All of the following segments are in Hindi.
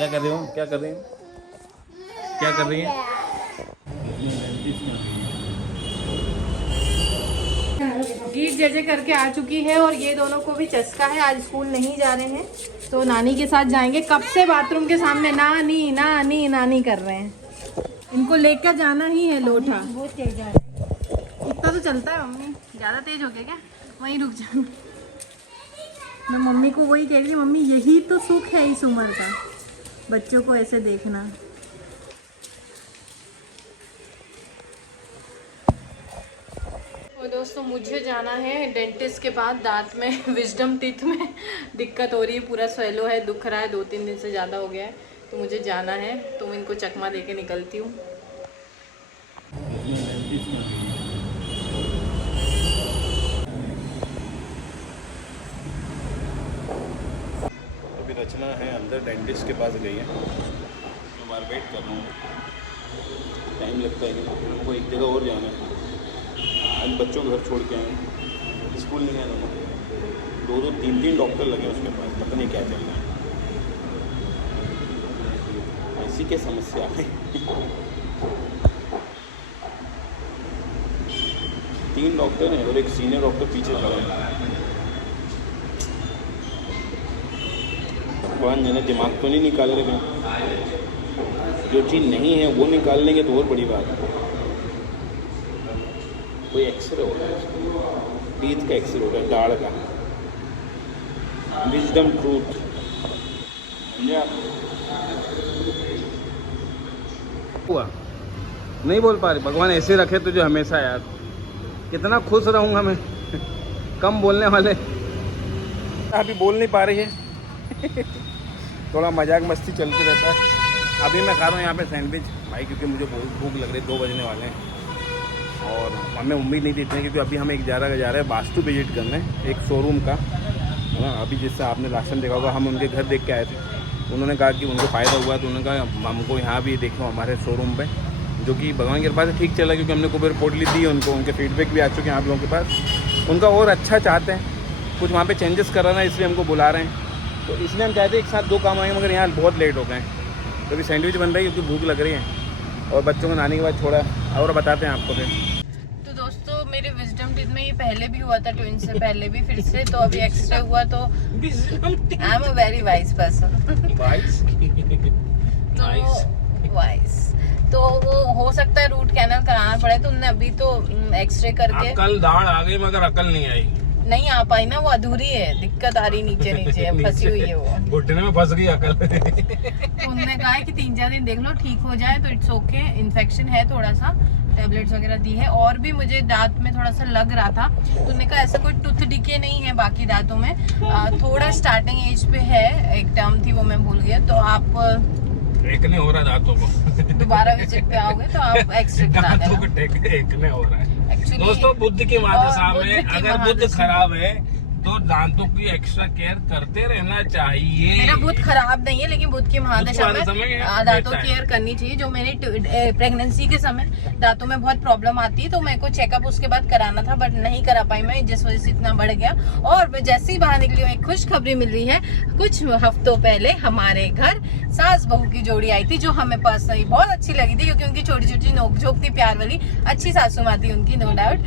क्या कर रही हो? क्या कर रही हो? क्या कर रही है? गीत जजे करके आ चुकी है और ये दोनों को भी चस्का है, आज स्कूल नहीं जा रहे हैं तो नानी के साथ जाएंगे। कब से बाथरूम के सामने नानी नानी नानी कर रहे हैं, इनको लेकर जाना ही है लोटा। बहुत तेज है, इतना तो चलता है मम्मी, ज़्यादा तेज हो गया क्या? वहीं रुक जाना। मैं मम्मी को वही कह रही हूँ, मम्मी यही तो सुख है इस उम्र का, बच्चों को ऐसे देखना। और दोस्तों मुझे जाना है डेंटिस्ट के पास, दांत में विजडम टीथ में दिक्कत हो रही है, पूरा स्वेलो है, दुख रहा है, 2-3 दिन से ज़्यादा हो गया है, तो मुझे जाना है। तो मैं इनको चकमा दे के निकलती हूँ। अभी रचना है अंदर डेंटिस्ट के पास गई है, तो बार वेट कर रहा हूँ, टाइम लगता है कि हमको एक जगह और जाना है। आज बच्चों को घर छोड़ के आए, स्कूल नहीं आया दोनों, 2-3 डॉक्टर लगे उसके पास, पता नहीं क्या चल रहा है, ऐसी क्या समस्या है। 3 डॉक्टर हैं और एक सीनियर डॉक्टर पीछे खड़ा है। भगवान जाने दिमाग तो नहीं निकाल रहे हैं, जो चीज़ नहीं है वो निकाल लेंगे तो और बड़ी बात है। कोई एक्सरे हो रहा है, टीथ का एक्सरे हो रहा है, दाढ़ का, विजडम ट्रूथ, हुआ नहीं बोल पा रही। भगवान ऐसे रखे तुझे हमेशा यार, कितना खुश रहूँगा मैं। कम बोलने वाले अभी बोल नहीं पा रही है। थोड़ा मजाक मस्ती चलते रहता है। अभी मैं खा रहा हूँ यहाँ पे सैंडविच भाई, क्योंकि मुझे बहुत भूख लग रही है, 2 बजने वाले हैं और हमें उम्मीद नहीं थी इतने, क्योंकि अभी हम एक जा रहे हैं वास्तु विजिट करने, एक शोरूम का है ना। अभी जिससे आपने राशन देखा होगा, हम उनके घर देख के आए थे, उन्होंने कहा कि उनको फ़ायदा हुआ, तो उन्होंने कहा हमको यहाँ भी देखो हमारे शोरूम पे, जो कि भगवान की कृपा से ठीक चला, क्योंकि हमने कुबेर पोटली दी उनको, उनके फीडबैक भी आ चुके हैं आप लोगों के पास, उनका और अच्छा चाहते हैं, कुछ वहाँ पे चेंजेस कराना है, इसलिए हमको बुला रहे हैं। तो इसलिए हम चाहते हैं एक साथ 2 काम आएंगे, मगर यहाँ बहुत लेट हो गए, तो अभी सैंडविच बन रही है क्योंकि भूख लग रही है, और बच्चों को नानी के बाद छोड़ा और बताते हैं आपको फिर। तो दोस्तों मेरे विजडम टीथ में ये पहले भी हुआ था, ट्विन से पहले भी, फिर से तो अभी एक्स्ट्रा हुआ, तो I am a very wise person. तो वो हो सकता है रूट कैनल कराना पड़े, तो उनने अभी तो एक्सरे करके, कल दाढ़ आ गई मगर अकल नहीं आई, नहीं आ पाई ना, वो अधूरी है, दिक्कत आ रही नीचे नीचे फंसी हुई है वो, घुटने में फंस गई अकल। तो उन्होंने कहा है कि 3-4 दिन देख लो, ठीक हो जाए तो इट्स ओके। इन्फेक्शन है थोड़ा सा, टेबलेट्स वगैरह दी है, और भी मुझे दांत में थोड़ा सा लग रहा था, तो उन्होंने कहा ऐसा कोई टूथ डिके नहीं है बाकी दांतों में, थोड़ा स्टार्टिंग एज पे है, एक टर्म थी वो मैं भूल गया, तो आप टेकने हो रहा है दांतों को, दोबारा विजिट पे आओगे तो आप एक्सरे करा देना। दांतों को टेकने हो रहा है। Actually, दोस्तों बुद्ध की महादशा बुद्ध में की अगर बुद्ध महादशा। खराब है तो दांतों की एक्स्ट्रा केयर करते रहना चाहिए। मेरा बुद्ध खराब नहीं है, लेकिन बुद्ध की महादशा में दांतों रहता है। केयर करनी चाहिए। जो मेरी प्रेगनेंसी के समय दांतों में बहुत प्रॉब्लम आती है, तो मेरे को चेकअप उसके बाद कराना था, बट नहीं करा पाई मैं, जिस वजह से इतना बढ़ गया। और मैं जैसे ही बाहर निकली हूँ, एक खुशखबरी मिल रही है। कुछ हफ्तों पहले हमारे घर सास बहू की जोड़ी आई थी, जो हमें पर्सनली बहुत अच्छी लगी थी, क्योंकि उनकी छोटी छोटी नोक-झोंक थी, प्यार वाली, अच्छी सासू माँ थी उनकी, नो डाउट।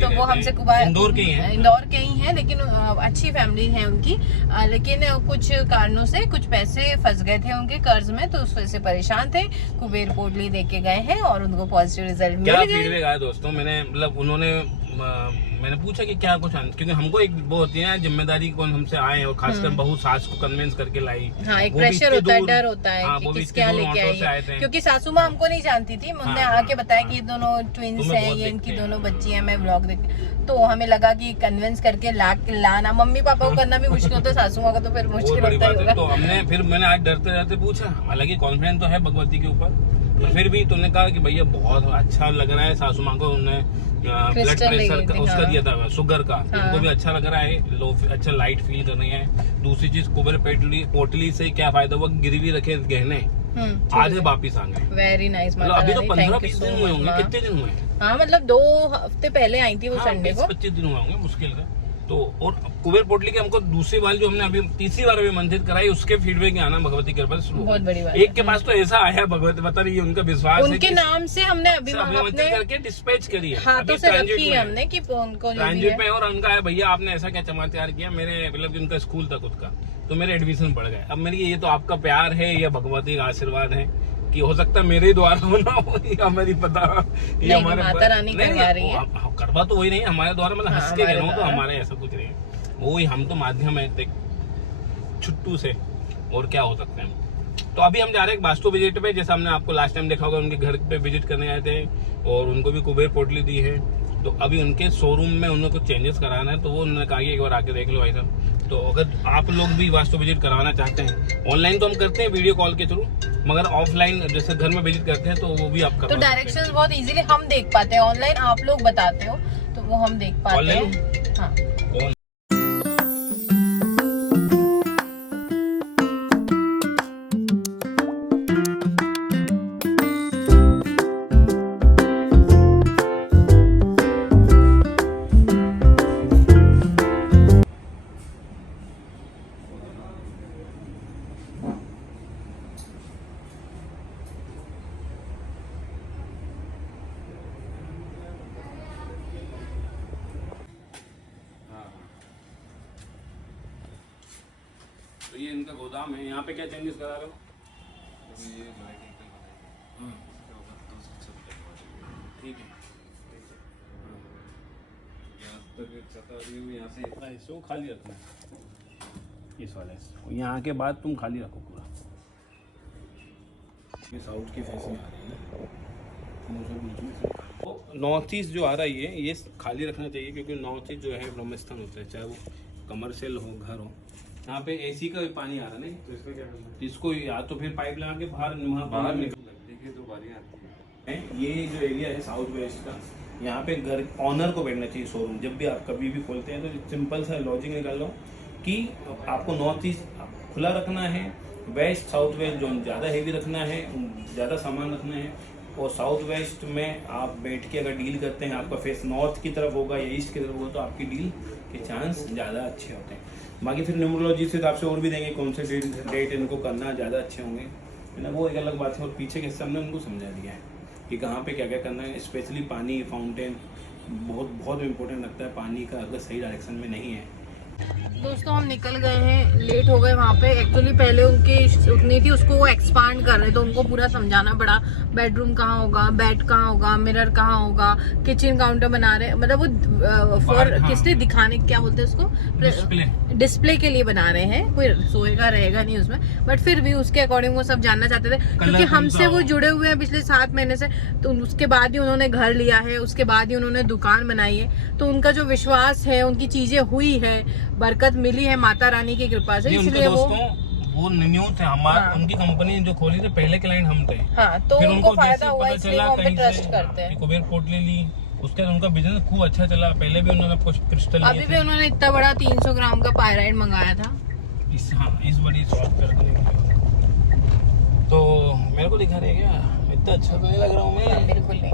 तो वो हमसे इंदौर के ही हैं, लेकिन अच्छी फैमिली है उनकी, लेकिन कुछ कारणों से कुछ पैसे फंस गए थे उनके कर्ज में, तो उस वजह से परेशान थे। कुबेर पोटली देके गए हैं और उनको पॉजिटिव रिजल्ट मिल गए। क्या फीडबैक आया दोस्तों? मैंने मतलब उन्होंने मैंने पूछा कि क्या कुछ, क्योंकि हमको एक वो होती है जिम्मेदारी, कौन हमसे आए और खासकर बहू सास को कन्विंस करके लाई। हाँ, एक प्रेशर होता है, डर होता है कि किस क्या लेके आई, क्योंकि सासू माँ हमको नहीं जानती थी, उन्होंने आके बताया कि ये दोनों ट्विंस हैं, ये इनकी दोनों बच्ची हैं, मैं व्लॉग देख, तो हमें लगा कि कन्विंस करके लाना, मम्मी पापा को करना भी मुश्किल होता है, सासू माँ का तो फिर मुश्किल होता है। तो हमने फिर मैंने आज डरते डरते पूछा, हालांकि कॉन्फिडेंस तो है भगवती के ऊपर, तो फिर भी तुमने कहा कि भैया बहुत अच्छा लग रहा है, सासू माँ को उन्होंने ब्लड प्रेशर का उसका दिया था, शुगर का, उनको भी अच्छा लग रहा है, लो अच्छा लाइट फील कर रही है। दूसरी चीज कुबेर पोटली से क्या फायदा हुआ, गिरवी रखे गहने आधे वापिस आ गए। Very nice. मतलब अभी तो 15-20 दिन हुए होंगे, कितने दिन हुए? हाँ, मतलब 2 हफ्ते पहले आई थी वो संडे को, 25 दिन हुए होंगे मुश्किल का। तो और कुबेर पोटली के हमको दूसरी बार जो हमने अभी तीसरी बार अभी मंदिर कराई, उसके फीडबैक आना भगवती कृपा से शुरू। बहुत बड़ी बात एक के पास तो ऐसा आया भगवती, बता रही है उनका विश्वास है उनके कि नाम से हमने अभी मंदिर करके डिस्पैच करी है, हाथों से रखी है हमने कि उनको जो भी ट्रांजिट है। में। और उनका है भैया आपने ऐसा क्या चमत्कार किया, मेरे मतलब उनका स्कूल था खुद का, तो मेरे एडमिशन बढ़ गए। अब मेरी ये तो आपका प्यार है या भगवती का आशीर्वाद है कि हो सकता है मेरे ही द्वारा होना हो, या मेरी पता ये नहीं, हमारे माता रानी करवा रही है। करवा तो वही नहीं हमारे द्वारा, मतलब हंस के हमारे कह रहा हूँ, तो द्वारा। हमारे ऐसा कुछ नहीं है, वही हम तो माध्यम है देख छुट्टू से, और क्या हो सकते हैं। तो अभी हम जा रहे हैं एक वास्तु विजिट पे, जैसा हमने आपको लास्ट टाइम देखा होगा, उनके घर पे विजिट करने आए थे और उनको भी कुबेर पोटली दी है। तो अभी उनके शोरूम में उन्हें कुछ चेंजेस कराना है, तो वो उन्होंने कहा कि एक बार आके देख लो भाई साहब। तो अगर आप लोग भी वास्तु विजिट करवाना चाहते हैं, ऑनलाइन तो हम करते हैं वीडियो कॉल के थ्रू, मगर ऑफलाइन जैसे घर में विजिट करते हैं तो वो भी आप तो डायरेक्शंस बहुत इजीली हम देख पाते हैं, ऑनलाइन आप लोग बताते हो तो वो हम देख पाते हैं। हाँ तो ये इनका गोदाम है, यहाँ पे क्या चेंजेस करा रहे हो? ठीक है, यहाँ से इसको खाली रखना है, इस वाले से यहाँ के बाद तुम खाली रखो पूरा। ये साउथ की फेसिंग आ रही है ना, नॉर्थ ईस्ट जो आ रहा है ये खाली रखना चाहिए, क्योंकि नॉर्थ ईस्ट जो है ब्रह्मस्थान होता है, चाहे वो कमर्शियल हो घर हो। यहाँ पे एसी का भी पानी आ रहा नहीं, तो इसमें क्या करना है, इसको या तो फिर पाइप लगा के बाहर निकल तो बारी आती है। ये जो एरिया है साउथ वेस्ट का, यहाँ पे घर ऑनर को बैठना चाहिए शोरूम। जब भी आप कभी भी खोलते हैं तो सिंपल सा लॉजिक निकाल लो कि आपको नॉर्थ ईस्ट खुला रखना है, वेस्ट साउथ वेस्ट जोन ज़्यादा हेवी रखना है, ज़्यादा सामान रखना है, और साउथ वेस्ट में आप बैठ के अगर डील करते हैं, आपका फेस नॉर्थ की तरफ होगा या ईस्ट की तरफ होगा, तो आपकी डील के चांस ज़्यादा अच्छे होते हैं। बाकी फिर न्यूमरोलॉजी से हिसाब से और भी देंगे कौन से डेट इनको करना ज़्यादा अच्छे होंगे, है ना, वो एक अलग बात है। और पीछे के हिस्से हमने उनको समझा दिया है कि कहाँ पे क्या क्या करना है। स्पेशली पानी फाउंटेन बहुत बहुत इम्पोर्टेंट लगता है, पानी का अगर सही डायरेक्शन में नहीं है। दोस्तों हम निकल गए हैं, लेट हो गए वहाँ पे। एक्चुअली पहले उनकी उतनी थी, उसको वो एक्सपांड कर रहे थे, उनको पूरा समझाना पड़ा बेडरूम कहाँ होगा, बेड कहाँ होगा, मिरर कहाँ होगा, किचन काउंटर बना रहे, मतलब वो फॉर किस लिए दिखाने, क्या बोलते हैं उसको, डिस्प्ले के लिए बना रहे हैं, कोई सोएगा रहेगा नहीं उसमें, बट फिर भी उसके अकॉर्डिंग वो सब जानना चाहते थे, क्योंकि हमसे वो जुड़े हुए हैं पिछले 7 महीने से। तो उसके बाद ही उन्होंने घर लिया है, उसके बाद ही उन्होंने दुकान बनाई है, तो उनका जो विश्वास है, उनकी चीजें हुई है, बरकत मिली है माता रानी की कृपा से, इसलिए वो न्यू थे हमारे। हाँ। उनकी कंपनी जो खोली थी पहले क्लाइंट हम थे। हाँ, तो फिर उनको फायदा हुआ, इसलिए वो हमें ट्रस्ट करते हैं। कुबेर पोटली ली, उसके बाद उनका बिजनेस खूब अच्छा चला। पहले भी उन्होंने कुछ क्रिस्टल, अभी भी उन्होंने इतना बड़ा 300 ग्राम का पायराइड मंगाया था इस बड़ी शॉप करने के लिए। तो मेरे को दिखा रहे क्या इतना अच्छा तो नहीं लग रहा हूँ मैं? बिल्कुल नहीं।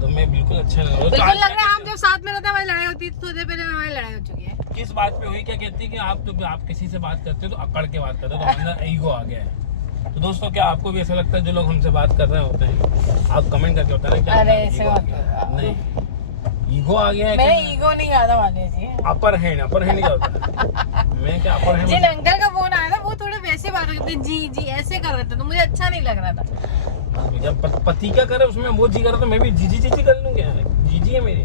तो मैं बिल्कुल अच्छा लग रहा हूँ। बिल्कुल लग रहा है, हम जब साथ में रहते हमारी लड़ाई होती है, थोड़ी पहले हमारी लड़ाई हो चुकी है। किस बात पे हुई? क्या कहती है कि आप किसी से बात करते हो तो अकड़ के बात करते हो, तो अंदर ईगो आ गया है। तो दोस्तों क्या आपको भी ऐसा लगता है जो लोग हमसे बात कर रहे होते हैं, आप कमेंट करके बताना क्या नहीं ईगो आ गया है? मैं ईगो नहीं आता वाले जी, अपर हैंड क्या होता है? मैं क्या अपर हैंड? जिन अंकल का फोन आया था वो थोड़े वैसे बात करते, जी जी ऐसे कर रहे थे, तो मुझे अच्छा नहीं लग रहा था। जब पति क्या करे उसमें वो जी कर, तो मैं भी जी कर लूँ क्या? जी है मेरी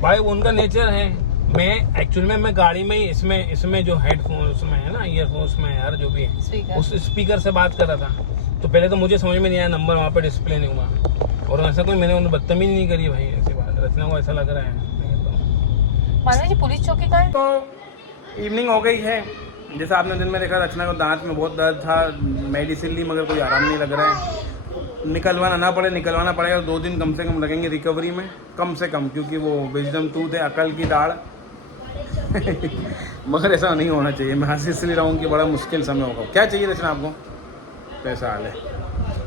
भाई, वो उनका नेचर है। मैं एक्चुअली मैं गाड़ी में ही इसमें जो हेडफोन उसमें है ना, ईयरफोन उसमें यार जो भी है, उस स्पीकर से बात कर रहा था। तो पहले तो मुझे समझ में नहीं आया, नंबर वहाँ पे डिस्प्ले नहीं हुआ, और ऐसा कोई मैंने उन्हें बदतमीजी नहीं करी भाई, ऐसी बात रचना को ऐसा लग रहा है। मानव जी पुलिस चौकी का है। तो इवनिंग हो गई है, जैसा आपने दिन में देखा, रचना को दांत में बहुत दर्द था, मेडिसिन ली मगर कोई आराम नहीं लग रहा है। निकलवाना पड़ेगा, 2 दिन कम से कम लगेंगे रिकवरी में, कम से कम, क्योंकि वो विजडम टूथ है, अकल की दाढ़ मगर ऐसा नहीं होना चाहिए। मैं हंस इसलिए रहा हूँ कि बड़ा मुश्किल समय होगा। क्या चाहिए रचना आपको? पैसा हाल है।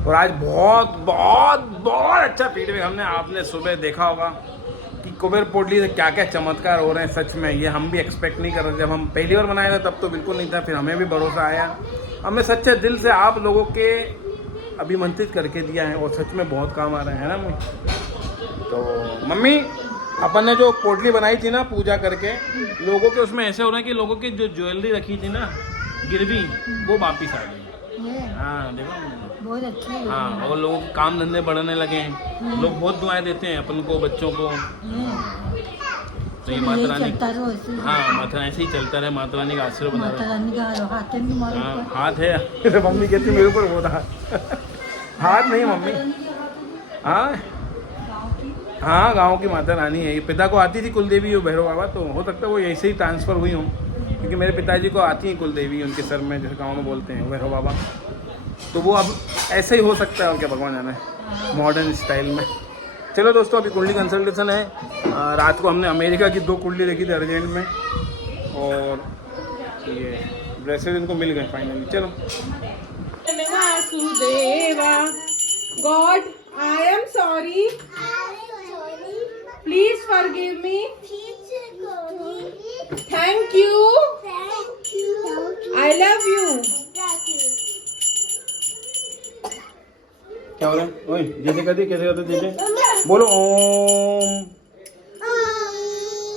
और आज बहुत बहुत बहुत अच्छा फीडबैक हमने, आपने सुबह देखा होगा कि कुबेर पोटली से क्या क्या चमत्कार हो रहे हैं। सच में ये हम भी एक्सपेक्ट नहीं कर रहे थे। जब हम पहली बार बनाए थे तब तो बिल्कुल नहीं था, फिर हमें भी भरोसा आया। हमें सच्चे दिल से आप लोगों के अभिमंत्रित करके दिया है और सच में बहुत काम आ रहे हैं ना मम्मी। तो मम्मी अपन ने जो पोटली बनाई थी ना पूजा करके, लोगों के उसमें ऐसे हो रहा है कि लोगों की जो ज्वेलरी रखी थी ना गिरवी, वो वापिस आ गई। हाँ देखो बहुत अच्छी है। हाँ, और लोगों के काम धंधे बढ़ने लगे हैं। लोग बहुत दुआएं देते हैं अपन को, बच्चों को। तो ये माता रानी, हाँ माता रानी ऐसे ही चलता रहे, माता रानी का आशीर्वाद बना माता रानी का हाथ है हमारे ऊपर। हाथ है। मम्मी कहती मेरे ऊपर वो था। हाथ नहीं मम्मी, हाँ हाँ गाँव की माता रानी है। ये पिता को आती थी कुलदेवी वो भैरव बाबा, तो हो सकता है वो ऐसे ही ट्रांसफ़र हुई हूँ, क्योंकि मेरे पिताजी को आती है कुलदेवी उनके सर में, जैसे गाँव में बोलते हैं भैरव बाबा। तो वो अब ऐसे ही हो सकता है और क्या भगवान जाना है, मॉडर्न स्टाइल में। चलो दोस्तों अभी कुंडली कंसल्टेशन है। रात को हमने अमेरिका की 2 कुंडली देखी थी अर्जेंट में, और ये ड्रेसेस इनको मिल गए फाइनली। चलो God I am sorry, please forgive me, thank you, I love you. क्या हो रहा है? ओए जैसे कहते कैसे कहते जैसे बोलो ओम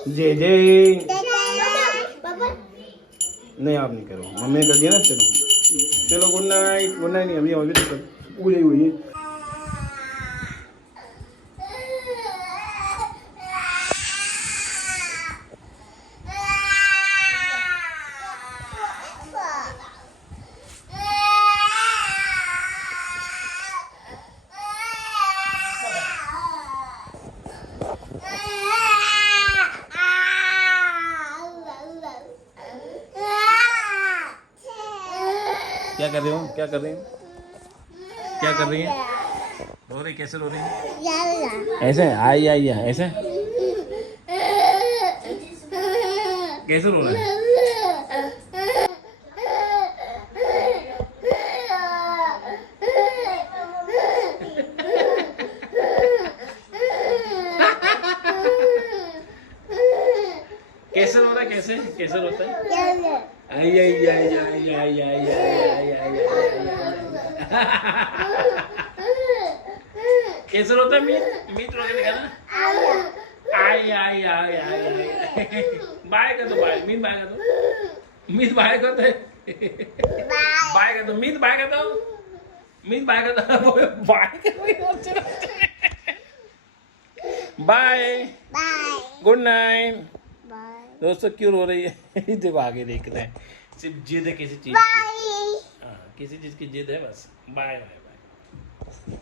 जय जय। नहीं आप नहीं करो, मम्मी ने कर दिया ना। चलो चलो गुड नाइट। गुड नाइट नहीं, अभी अभी तो पूरी हुई है। क्या कर रही हो? क्या कर रही हो? क्या कर रही है? रो रही? कैसे रो रही है? ऐसे आई आई आई ऐसे कैसे रो रहा है? कैसे रो रहा है? कैसे कैसे रोता है? आई आई आई आई आई आई आई आई कैसे रोता है? मीत मीत रो के दिखा ना। आई आई आई आई बाय कर दो, बाय मीत बाय कर दो, मीत बाय कर दो, बाय कर दो मीत, बाय कर दो मीत, बाय कर दो, बाय कर दो। Bye good night. दोस्तों क्यों रो रही है? देखो आगे देख रहे हैं, सिर्फ जिद है किसी चीज की। हाँ किसी चीज की जिद है बस। Bye bye bye.